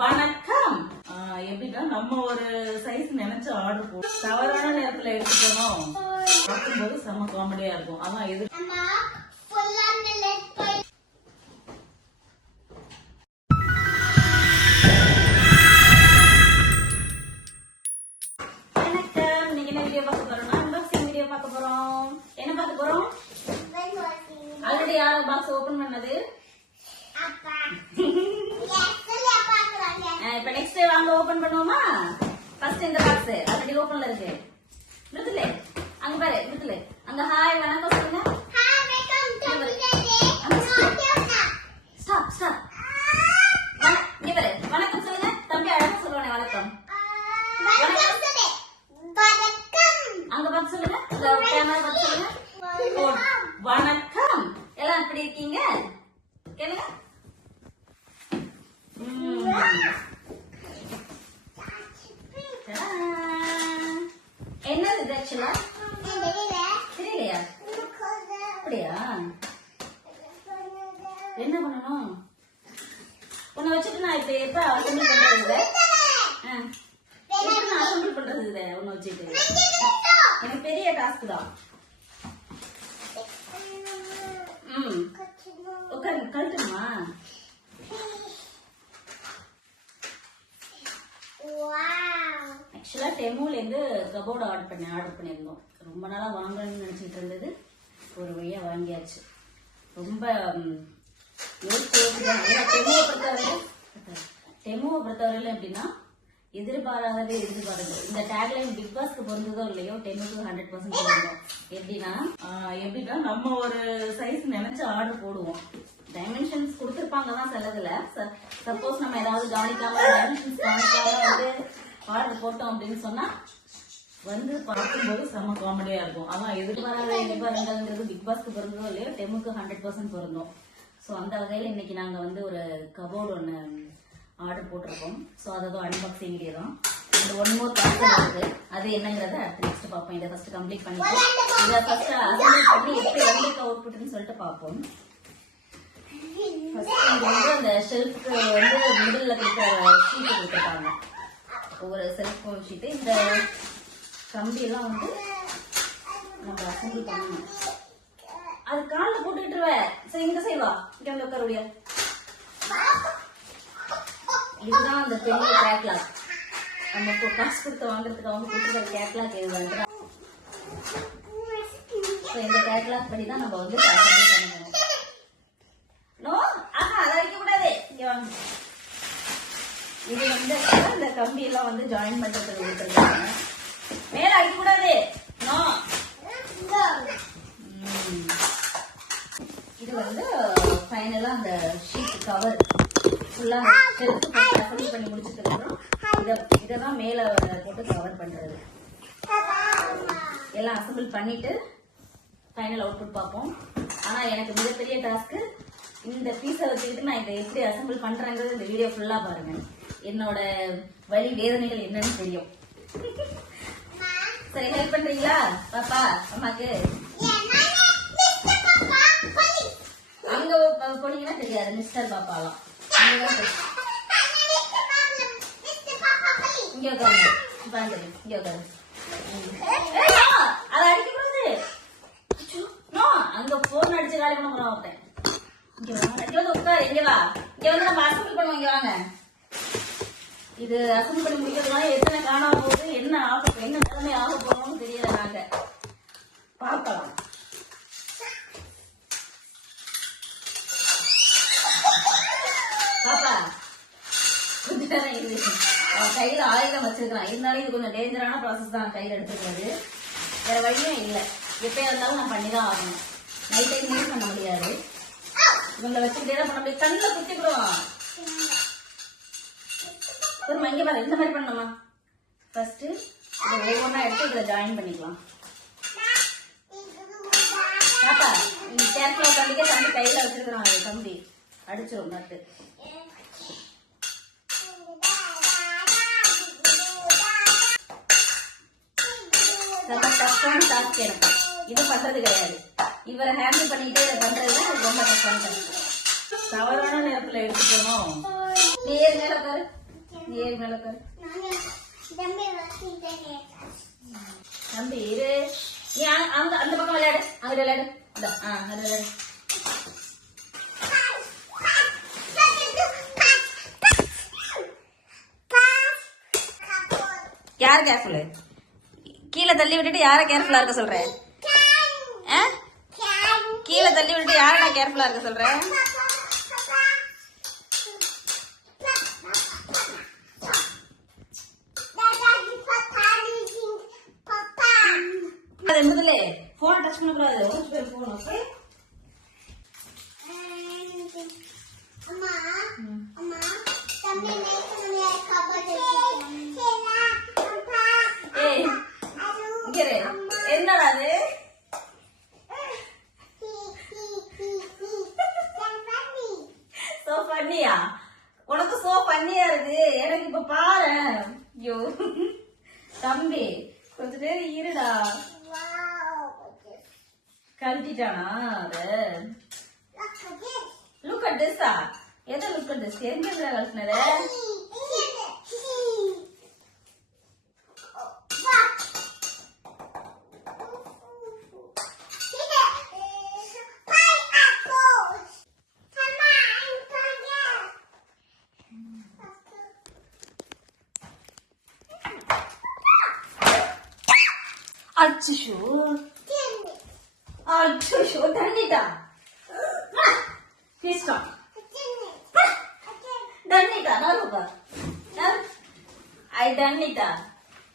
வணக்கம். எப்படின்னா நம்ம ஒரு சைஸ் நினைச்சு ஆர்டர் போடும், தவறான நேரத்துல எடுத்துக்கணும் பார்க்கும்போது செம்ம காமெடியா இருக்கும். அதான் எது வணக்கம். நீங்க என்ன வீடியோ பார்க்க போறோம்னா அன்பாக்சிங் வீடியோ பார்க்க போறோம். என்ன பார்க்க போறோம்? ஆல்ரெடி யாரோ பாக்ஸ் ஓபன் பண்ணது. இப்ப நெக்ஸ்ட் வாங்க ஓபன் பண்ணுவோமா? ஃபர்ஸ்ட் இந்த பாக்ஸ் ஆல்ரெடி ஓபன்ல இருக்கு. மிருதுல அங்க பாரு, மிருதுல அங்க ஹாய் வணக்கம் சொல்லுங்க. Hi welcome stop stop. இங்க பாரு வணக்கம் சொல்லுங்க. தம்பி அழகா சொல்லுவானே வணக்கம். அங்க பாத்து சொல்லுங்க. கேமரா பாத்து சொல்லுங்க. வணக்கம். எல்லாம் எப்படி இருக்கீங்க? கேளுங்க. என்னது இது ஆக்சுவலா? தெரியலையா? அப்படியா? என்ன பண்ணணும்? உன்னை வச்சுட்டு நான் இப்ப எப்ப அசம்பிள் பண்றது? நான் அசம்பிள் பண்றது இதை உன்னை வச்சுட்டு எனக்கு பெரிய டாஸ்க் தான். உட்காரு கழுத்துமா? ஆக்சுவலா டெமோல இருந்து கபோர்டு ஆர்டர் பண்ணியிருந்தோம். ரொம்ப நாளா வாங்கணும்னு நினைச்சிட்டு இருந்தது. ஒரு வழியா வாங்கியாச்சு. ரொம்ப டெமோவை பொறுத்தவரையில எப்படின்னா எதிர்பாராதவே எதிர்பார்க்குது. இந்த டேக்லைன் பிக் பாஸ்க்கு பொருந்ததோ இல்லையோ டெமோக்கு 100% பொருந்தோம். எப்படின்னா நம்ம ஒரு சைஸ் நினைச்சு ஆர்டர் போடுவோம். டைமென்ஷன்ஸ் கொடுத்துருப்பாங்க தான் சிலதுல. சப்போஸ் நம்ம ஏதாவது கவனிக்காம டைமென்ஷன்ஸ் கவனிக்காம வந்து ஆர்டர் போட்டோம் அப்படின்னு சொன்னா வந்து பார்க்கும்போது செம்ம காமெடியா இருக்கும். அதான் எதிர்பாராதங்கிறது பிக் பாஸ்க்கு பொருந்ததோ இல்லையோ டெமுக்கு 100% பொருந்தோம். ஸோ அந்த வகையில் இன்னைக்கு நாங்க வந்து ஒரு கபோர்டு ஒன்று ஆர்டர் போட்டிருக்கோம். ஸோ அதான் அன்பாக்சிங் வீடியோ தான். இந்த ஒன் மோர் பார்சல் இருக்கு. அது என்னங்கிறத அடுத்து நெக்ஸ்ட் பார்ப்போம். இதை ஃபர்ஸ்ட் கம்ப்ளீட் பண்ணிட்டு இதை ஃபர்ஸ்ட் அசம்பிள் பண்ணி எப்படி வந்திருக்க அவுட்புட்னு சொல்லிட்டு பார்ப்போம். அந்த ஷெல்ஃப்க்கு வந்து மிடில் இருக்கிற ஷீட் கொடுத்துருக்காங்க. ஒவ்வொரு செல்ஃப் ஷீட்டு. இந்த கம்பி எல்லாம் வந்து நம்ம அசம்பிள் பண்ணணும். அது காலில் போட்டுக்கிட்டுருவேன். சரி இந்த செய்வா இங்க வந்து உட்காருடைய. இதுதான் அந்த பெரிய கேட்லாக். நம்ம காசு கொடுத்து வாங்குறதுக்கு அவங்க கொடுத்துருக்கிற கேட்லாக் இதுதான். இந்த கேட்லாக் படி தான் நம்ம வந்து அசம்பிள் பண்ணணும். இது வந்து இந்த கம்பி எல்லாம் வந்து ஜாயின் பண்றதுக்கு கொடுத்துருக்காங்க. மேல அடிக்க கூடாது. இது வந்து ஃபைனலா அந்த ஷீட் கவர் ஃபுல்லா அசம்பிள் பண்ணி முடிச்சதுக்கு அப்புறம் இததான் மேல போட்டு கவர் பண்றது. எல்லாம் அசம்பிள் பண்ணிட்டு ஃபைனல் அவுட்புட் பார்ப்போம். ஆனா எனக்கு மிகப்பெரிய டாஸ்க் இந்த பீஸை வச்சுக்கிட்டு நான் இதை எப்படி அசம்பிள் பண்றேங்கிறது இந்த வீடியோ ஃபுல்லா பாருங்க. என்னோட வலி வேதனைகள் என்னன்னு தெரியும். சரி ஹெல்ப் பண்றீங்களா பாப்பா அம்மாக்கு? அங்க போனீங்கன்னா தெரியாது. மிஸ்டர் பாப்பாலாம் இங்க உட்காருங்க. இங்க உட்காரு. அதை அடிக்கக்கூடாது. அங்க போன் அடிச்சு காலி பண்ண போறோம். ஒருத்தன் இங்க வந்து உட்காரு. இங்க வா. இங்க வந்து நம்ம அசம்பிள் பண்ணுவோம். இங்க வாங்க. இது அசம்பிள் பண்ணி முடிக்கிறதுனால எத்தனை காணாம போகுது, என்ன நிலைமை ஆக போறோம்னு தெரியல. நாங்க பார்க்கலாம். பாப்பா கொஞ்ச நேரம் இது கையில ஆயுதம் வச்சிருக்கலாம். இருந்தாலும் இது கொஞ்சம் டேஞ்சரான ப்ராசஸ் தான் கையில எடுத்துக்கிறது. வேற வழியும் இல்லை. எப்பயா இருந்தாலும் நான் பண்ணிதான் ஆகணும். நைட் டைம் யூஸ் பண்ண முடியாது. இவங்களை வச்சுக்கிட்டே தான் பண்ண முடியும். கண்ணில் குத்திக்கிறோம். ஒரு இங்க பாரு. இந்த மாதிரி பண்ணணுமா? ஃபர்ஸ்ட் இதை ஒவ்வொன்றா எடுத்து இதில் ஜாயின் பண்ணிக்கலாம். பாப்பா நீங்க சேர்க்கில் உட்காந்துக்கே தம்பி கையில வச்சிருக்கிறான். தம்பி அடிச்சிடும் நட்டு. டஃப்பான டாஸ்க் எனக்கு. இது பண்றது கிடையாது. இவரை ஹேண்டில் பண்ணிக்கிட்டே இதை பண்றதுதான் ரொம்ப டஃப்பான டாஸ்க். தவறான நேரத்துல எடுத்துக்கணும். நேருங்க மேல உட்காரு. நீ ஏறி மேல உட்காரு. தம்பி இரு. நீ அங்க அந்த பக்கம் விளையாடு. அங்க விளையாடு. அங்க விளையாடு. யார கேர்ஃபுல்லு? கீழே தள்ளி விட்டுட்டு யார கேர்ஃபுல்லா இருக்க சொல்றேன்? கீழே தள்ளி விட்டுட்டு யார நான் கேர்ஃபுல்லா இருக்க சொல்றேன்? முதல்ல போன் டச் பண்ணக்கூடாது. Phone okay. என்னடா அது? சோ பண்ணியா? உனக்கு சோ பண்ணியா இருக்கு. எனக்கு இப்ப பாரு. ஐயோ தம்பி கொஞ்ச நேரம் இருடா. கழட்டிட்டானா அது? Look at this. எதை லுக் அட் திஸ்? எங்க இருந்தா கழட்டினத? அச்சோ அச்சோ தண்ணிட்டா. தண்ணிட்டா நானுப்பா. ஐ தண்ணிட்டா.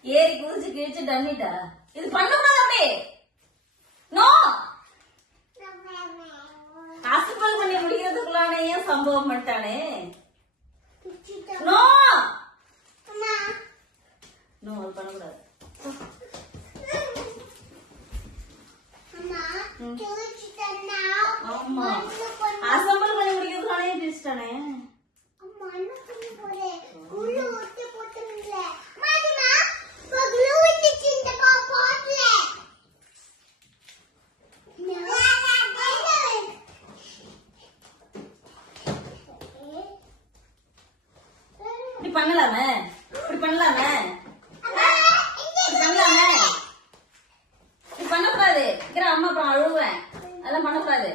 ஏறி குதிச்சு கிழிச்சு தண்ணிட்டா. இது பண்ணக்கூடாது. அப்படியே நோ. அசுப்பல் பண்ணி முடிக்கிறதுக்குள்ளானே ஏன் சம்பவம் பண்ணிட்டானே. நோ நோ பண்ணக்கூடாது. ஆமா அசம்பிள் பண்ணி முடிக்கிறதுக்கானே பிரிச்சிட்டானே. இப்படி பண்ணலாமே. இப்படி பண்ணலாமே. பண்ணக்கூடாது. அம்மா அப்புறம் அழுவேன். அதெல்லாம் பண்ணக்கூடாது.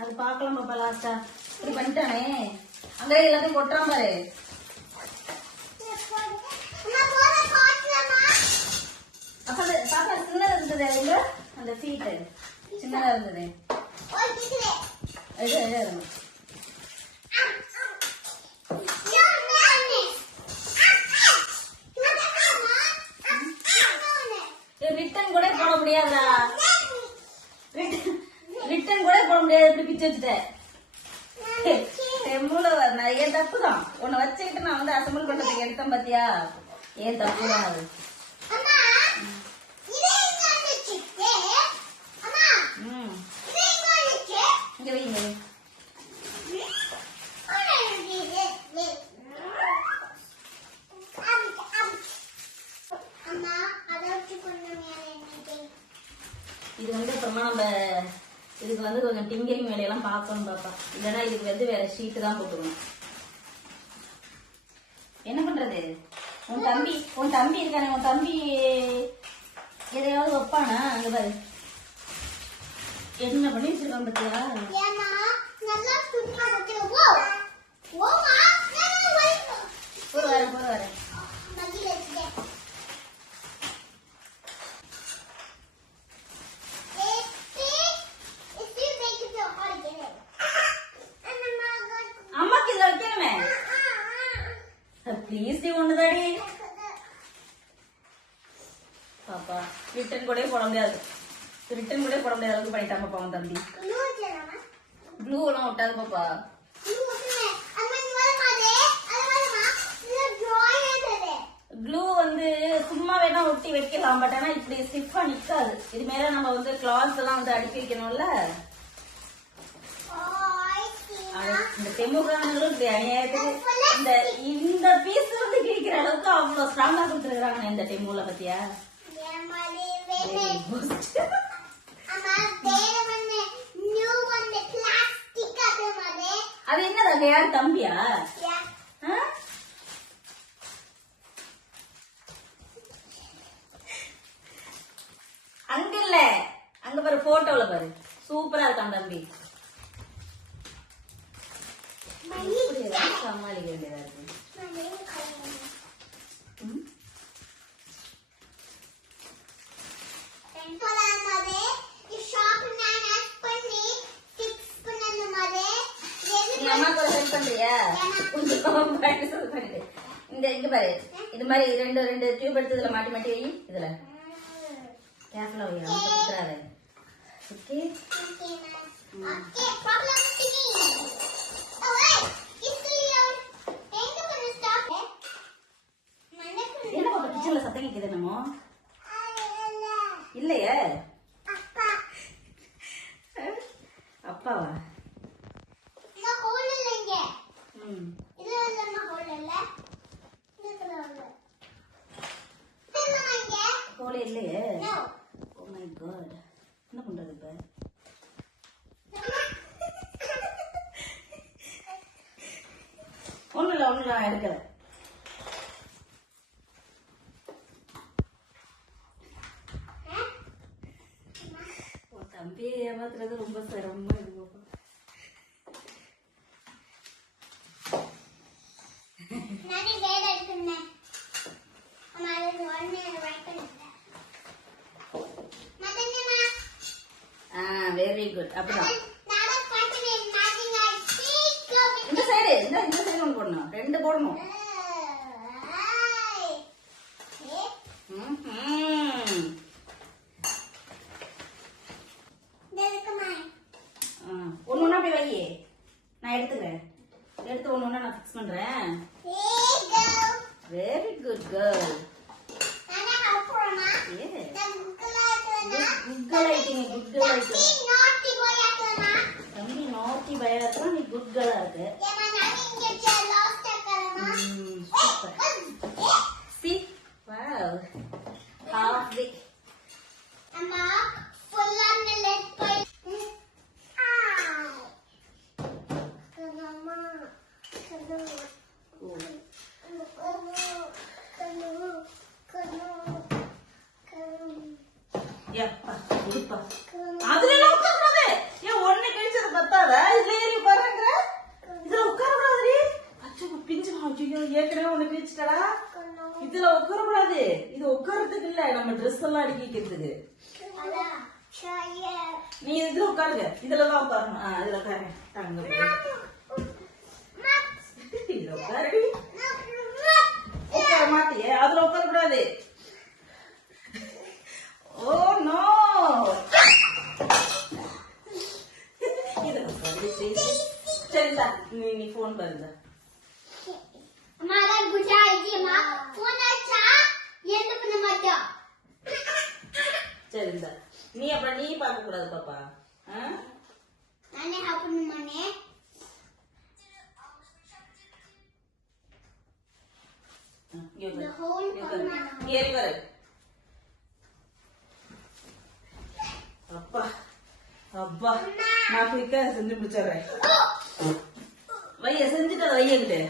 அது பாக்கலாம் பாப்பா. லாஸ்டா இப்படி பண்ணிட்டானே. அங்க எல்லாத்தையும் கொட்டுறான் பாரு. பாப்பா சின்னதா இருந்தது. அந்த ஃபீட் சின்னதா இருந்தது. ரிட்டன் கூட போட முடியாதா? ரிட்டன் கூட போட முடியாது. இப்படி பிச்சு வச்சுட்டேன். என் தப்பு தான். உன்னை வச்சுக்கிட்டு நான் வந்து அசம்பிள் பண்றதுக்கு எடுத்தேன் பாத்தியா? ஏன் தப்பு தான் அது. இங்க வைங்க. இது வந்து அப்புறமா நம்ம இதுக்கு வந்து கொஞ்சம் டிங்கரிங் வேலையெல்லாம் பார்க்கணும் பாப்பா. இல்லைன்னா இதுக்கு வந்து வேற ஷீட்டு தான் போட்டுக்கணும். என்ன பண்றது? உன் தம்பி இருக்கானே. உன் தம்பி எதையாவது வைப்பானா? அங்க பாரு என்ன பண்ணி வச்சிருக்கான் பத்தியா? போற அம்மாக்கு இதுல வைக்கணுமே. ப்ளீஸ் ஒண்ணுதாடி பாப்பா. ரிட்டன் கூட போட முடியாது. ரிட்டன் கூட போட முடியாத அளவுக்கு பண்ணிட்டாங்க பாவம் தம்பி. ப்ளூ எல்லாம் ஒட்டாது பாப்பா. க்ளூ வந்து சும்மா வேணா ஒட்டி வைக்கலாம். பட் ஆனா இப்படி ஸ்டிஃபா நிக்காது. இது மேல நம்ம வந்து கிளாத் எல்லாம் வந்து அடுக்கி வைக்கணும்ல. டெமோகிரானங்களும் இப்படி அநியாயத்துக்கு இந்த இந்த பீஸ் வந்து கிழிக்கிற அளவுக்கு அவ்வளவு ஸ்ட்ராங்கா கொடுத்துருக்காங்க இந்த டெமோல பத்தியா. அது என்னது யார் தம்பியா? அங்க இல்ல, அங்க பாரு போட்டோல பாரு, சூப்பரா இருக்கான் தம்பி. சமாளிக்க வேண்டியதா இருக்கு. இந்த இங்க பாரு, இது மாதிரி ரெண்டு ரெண்டு டியூப் எடுத்து இதுல மாட்டி மாட்டி வை. இதுல கேர்ஃபுல்லா வை, அவங்க குத்துறாத. ஓகே என்ன பாப்பா கிச்சன்ல சத்தம் கேக்குது என்னமோ? இல்லையே அப்பாவா? கோழி இல்லையே. ஓ மை காட், என்ன பண்றது இப்ப? ஒண்ணு இல்ல நான் எடுக்கல. தம்பியை ஏமாத்துறது ரொம்ப சிரமமா இருக்கு. Very good. அப்புறம் இந்த சைடு இந்த சைடு ஒன்று போடணும், ரெண்டு போடணும். ஒண்ணு ஒண்ணா போய் வை, நான் எடுத்துக்கிறேன். எடுத்து ஒண்ணு ஒண்ணா நான் ஃபிக்ஸ் பண்றேன். Very good girl. தம்பி நாட்டி பயா இருக்கா, நீ குட் கேர்ளா இருக்கு. See? Wow. Halfway. அதுல உட்கார்ந்து ஏன் ஒண்ணு கழிச்சது பத்தாத, இதுல ஏறி உட்காருங்கிற. இதுல உட்காரக்கூடாது. அச்சோ பிஞ்சு ஏற்கனவே ஒண்ணு கிழிச்சிட்டா. இதுல உட்காரக்கூடாது. இது உட்காரத்துக்கு இல்ல, நம்ம ட்ரெஸ் எல்லாம் அடிக்கிறதுக்கு. நீ இதுல உட்காருங்க, இதுலதான் உட்காரணும். இதுல உட்காருங்க. இதுல உட்காரு. உட்கார மாட்டியே, அதுல உட்காரக்கூடாது. ஓ நோ, சரிதா. நீ போன் பாருங்க. சரிதா, நீ அப்புறம் நீ பார்க்க கூடாது பாப்பா. ஏறி வர. அப்பா அப்பா, நான் குயிக்கா செஞ்சு முடிச்சிடுறேன். வைய செஞ்சுட்டு அதை வையங்கிட்டு.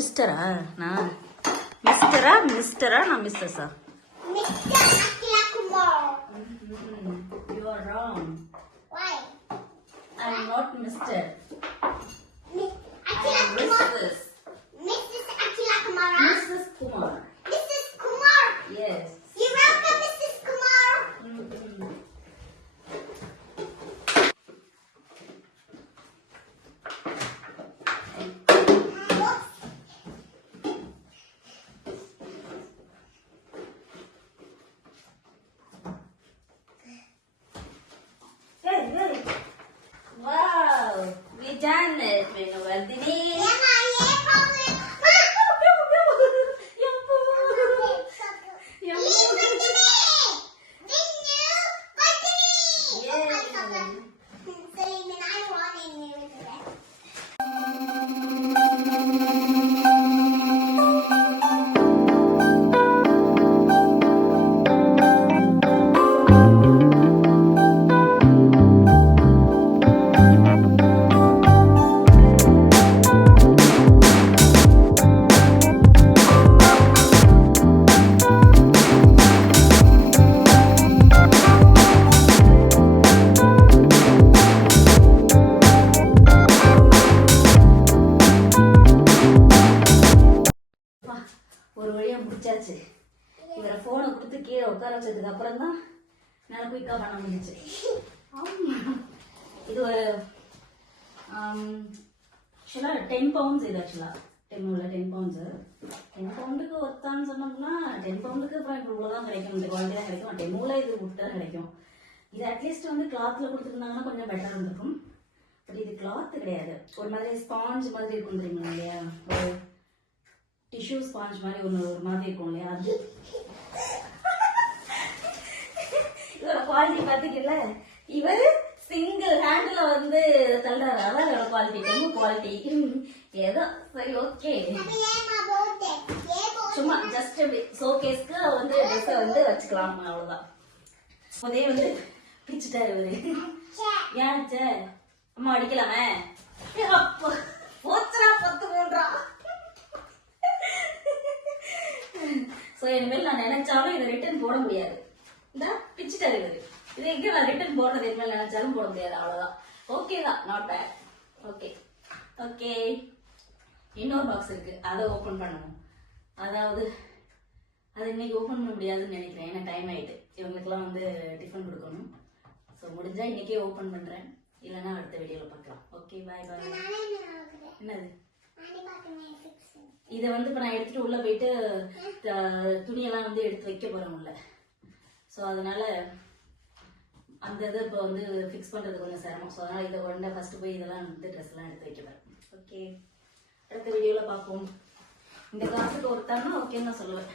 மிஸ்டரா நான் மிஸ்டரா நான் மிஸ்ஸஸா? Mr. Akila Kumar. You are wrong. Why? I am not Mr. Akila Kumar. Mrs. Akila Kumar. Mrs. Kumar. Mrs. Kumar. Yes. You're welcome, Mrs. Kumar. Hey. Wow, we done it, Menuvardhini. Emma, yeah, probably. Leave it to me. Ding you, but to me. Yeah. So even I want to leave it to them. ஒரு வழியா முடிச்சாச்சு. இவரை போனை கொடுத்து கீழே உட்கார வச்சதுக்கு அப்புறம் தான் நல்லா குயிக்கா பண்ண முடிஞ்சுச்சு. இது ஒரு ஆக்சுவலா 10 pounds. இது ஆக்சுவலா 10 pounds. 10 pound ஒத்தான்னு சொன்னோம்னா 10 pound அப்புறம் இவ்வளவுதான் கிடைக்கும், இந்த குவாலிட்டி தான் கிடைக்கும். 10 இது விட்டு தான் கிடைக்கும். இது அட்லீஸ்ட் வந்து கிளாத்ல கொடுத்துருந்தாங்கன்னா கொஞ்சம் பெட்டர் இருந்திருக்கும். பட் இது கிளாத் கிடையாது, ஒரு மாதிரி ஸ்பாஞ்ச் மாதிரி இருக்கும் தெரியுமா இல்லையா, ஒரு டிஷ்யூ ஸ்பாஞ்ச் மாதிரி ஒரு மாதிரி இருக்கும் இல்லையா, அது. இதோட குவாலிட்டி பாத்தீங்கல்ல, இவர் சிங்கிள் ஹேண்ட்ல வந்து தள்ளுறாரு, அதான் இதோட குவாலிட்டி. ரொம்ப குவாலிட்டி ஏதோ சரி, ஓகே. சும்மா ஜஸ்ட் ஷோகேஸ்க்கு வந்து ட்ரெஸ்ஸை வந்து வச்சுக்கலாம், அவ்வளவுதான். அதே வந்து பிச்சுட்டாரு இவரு. ஏன் அம்மா அடிக்கலாமே, போச்சுரா 10 சோ இனிமேல் நான் நினைச்சாலும் இதை ரிட்டர்ன் போட முடியாது. இந்த பிச்சுட்டாரு இவரு. இது எங்க நான் ரிட்டர்ன் போடுறது, இனிமேல் நினைச்சாலும் போட முடியாது, அவ்வளவுதான். ஓகே தான், நாட் பேட். ஓகே. இன்னொரு பாக்ஸ் இருக்கு, அதை ஓபன் பண்ணணும். அதாவது அது இன்னைக்கு ஓபன் பண்ண முடியாதுன்னு நினைக்கிறேன், ஏன்னா டைம் ஆயிட்டு. இவங்களுக்குலாம் வந்து டிஃபன் கொடுக்கணும். ஸோ முடிஞ்சா இன்னைக்கே ஓபன் பண்றேன், இல்லைன்னா அடுத்த வீடியோல பார்க்கலாம். ஓகே, பாய். என்னது இதை வந்து இப்போ நான் எடுத்துட்டு உள்ள போயிட்டு துணியெல்லாம் வந்து எடுத்து வைக்க போறேன் உள்ள. ஸோ அதனால அந்த இதை இப்போ வந்து ஃபிக்ஸ் பண்றது கொஞ்சம் சிரமம். ஸோ அதனால இதை உடனே ஃபர்ஸ்ட் போய் இதெல்லாம் வந்து ட்ரெஸ் எல்லாம் எடுத்து வைக்க போறேன். ஓகே, அடுத்த வீடியோல பார்ப்போம். இந்த காசுக்கு ஒருத்தாருன்னா ஓகேன்னு நான் சொல்லுவேன்.